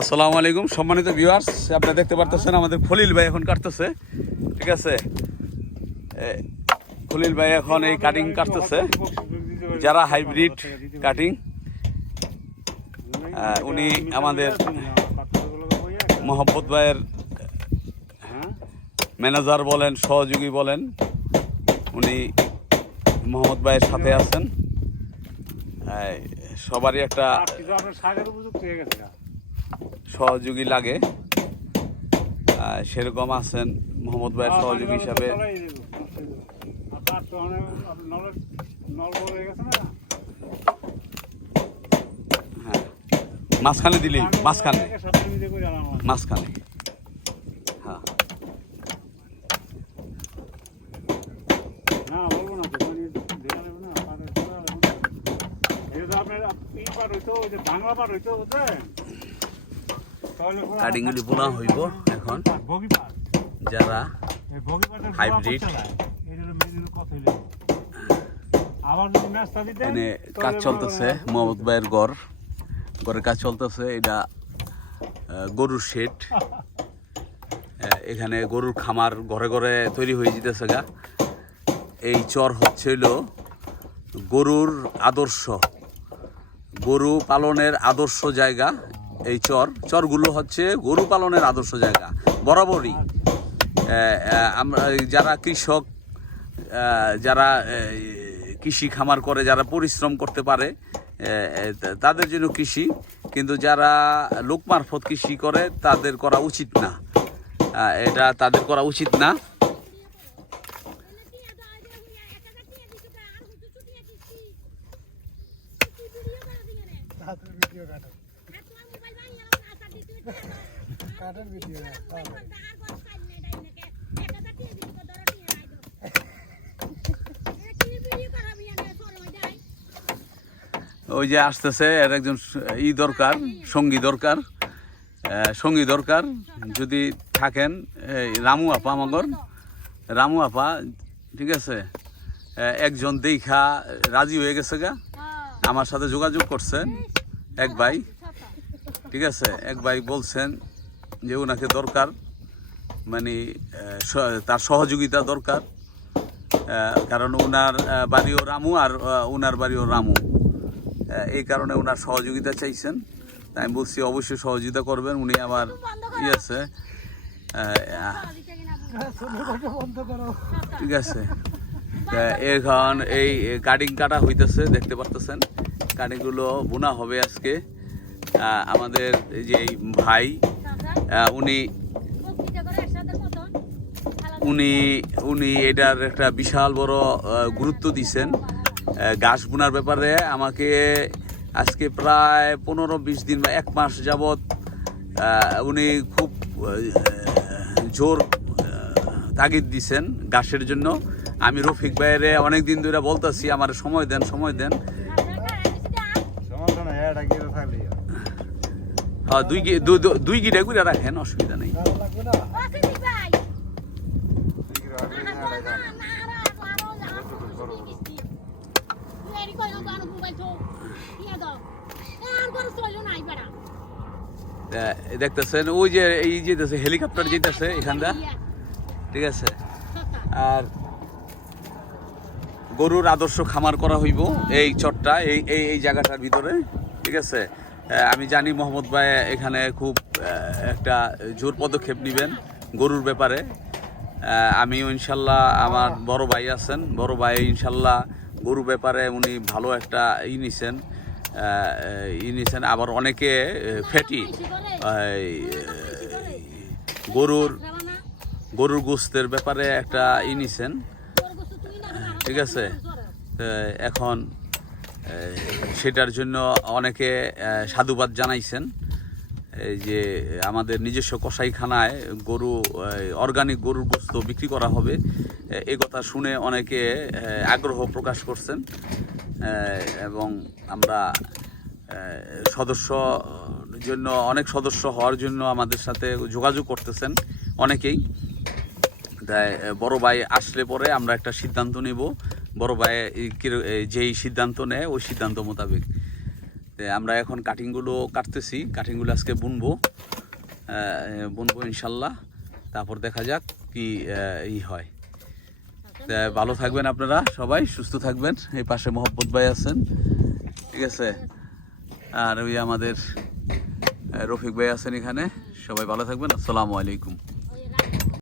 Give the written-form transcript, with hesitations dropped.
আসসালামু আলাইকুম সম্মানিত ভিউয়ার্স, আপনারা দেখতে পারতেছেন আমাদের খলিল ভাই এখন কাটতেছে। ঠিক আছে, খলিল ভাই এখন এই কাটিং কাটতেছে, যারা হাইব্রিড কাটিং। উনি আমাদের মোহাম্মদ ভাইয়ের ম্যানেজার বলেন, সহযোগী বলেন, উনি মোহাম্মদ ভাইয়ের সাথে আছেন। সবারই একটা সহযোগী লাগে, সেরকম আছেন মোহাম্মদ ভাইয়ের সহযোগী হিসাবে। হ্যাঁ, মাঝখানে দিলেই মাঝখানে হ্যাঁ। কাটিংগুলি বোনা হইব এখন, যারা হাইব্রিড এনে কাজ চলতেছে। মোহাম্মদ ভাইয়ের ঘরের কাজ চলতেছে। এটা গরুর শেড, এখানে গরুর খামার ঘরে ঘরে তৈরি হয়ে যেতেছে গা। এই চর হচ্ছে হইল গরুর আদর্শ, গরু পালনের আদর্শ জায়গা। এই চরগুলো হচ্ছে গরু পালনের আদর্শ জায়গা বরাবরই। আমরা যারা কৃষক, যারা কৃষি খামার করে, যারা পরিশ্রম করতে পারে, তাদের জন্য কৃষি। কিন্তু যারা লোক মারফত কৃষি করে তাদের করা উচিত না, এটা তাদের করা উচিত না। ওই যে আসতেছে, এর একজন দরকার, সঙ্গী দরকার। যদি থাকেন রামু আপা, রামু আপা, ঠিক আছে, একজন দেখা রাজি হয়ে গেছে গা, আমার সাথে যোগাযোগ করছেন এক ভাই। ঠিক আছে, এক ভাই বলছেন যে ওনাকে দরকার, মানে তার সহযোগিতা দরকার, কারণ ওনার বাড়িও রামু আর ওনার বাড়িও রামু। এই কারণে ওনার সহযোগিতা চাইছেন। তাই আমি বলছি অবশ্যই সহযোগিতা করবেন। উনি আমার আছে, ঠিক আছে। এখন এই কাটিং কাটা হইতেছে, দেখতে পারতেছেন। কাটিংগুলো বোনা হবে আজকে। আমাদের যে ভাই, উনি এটার একটা বিশাল বড় গুরুত্ব দিছেন। ঘাস বোনার ব্যাপারে আমাকে আজকে প্রায় 15-20 দিন বা 1 মাস যাবৎ উনি খুব জোর তাগিদ দিছেন ঘাসের জন্য। আমি রফিক ভাইয়েরে অনেক দিন ধরে বলতেছি আমার সময় দেন। হ্যাঁ, 2 গিটা করে রাখেন, অসুবিধা নেই। দেখতেছেন ওই যে এই যেতেছে হেলিকপ্টার যেতেছে এখানটা, ঠিক আছে। আর গরুর আদর্শ খামার করা হইব এই চরটা, এই জায়গাটার ভিতরে, ঠিক আছে। আমি জানি মোহাম্মদ ভাই এখানে খুব একটা জোর পদক্ষেপ নেবেন গরুর ব্যাপারে। আমিও ইনশাল্লাহ, আমার বড় ভাই আছেন, বড় ভাই ইনশাল্লাহ গরুর ব্যাপারে উনি ভালো একটা নিছেন। আবার অনেকে ফ্যাটি গরুর গোস্তের ব্যাপারে একটা নিছেন, ঠিক আছে। এখন সেটার জন্য অনেকে সাধুবাদ জানাইছেন। এই যে আমাদের নিজস্ব কসাইখানায় অর্গানিক গরুর গোস্ত বিক্রি করা হবে, এই কথা শুনে অনেকে আগ্রহ প্রকাশ করছেন। এবং আমরা অনেক সদস্য হওয়ার জন্য আমাদের সাথে যোগাযোগ করতেছেন অনেকেই। তাই বড় ভাই আসলে পরে আমরা একটা সিদ্ধান্ত নেব। বড় ভাই যেই সিদ্ধান্ত নেয় ওই সিদ্ধান্ত মোতাবেক। আমরা এখন কাটিংগুলো কাটতেছি, কাটিংগুলো আজকে বুনবো ইনশাল্লাহ। তারপর দেখা যাক কি হয়। ভালো থাকবেন আপনারা সবাই, সুস্থ থাকবেন। এই পাশে মোহাম্মদ ভাই আছেন, ঠিক আছে, আর ওই আমাদের রফিক ভাই আছেন এখানে। সবাই ভালো থাকবেন। আসসালামু আলাইকুম।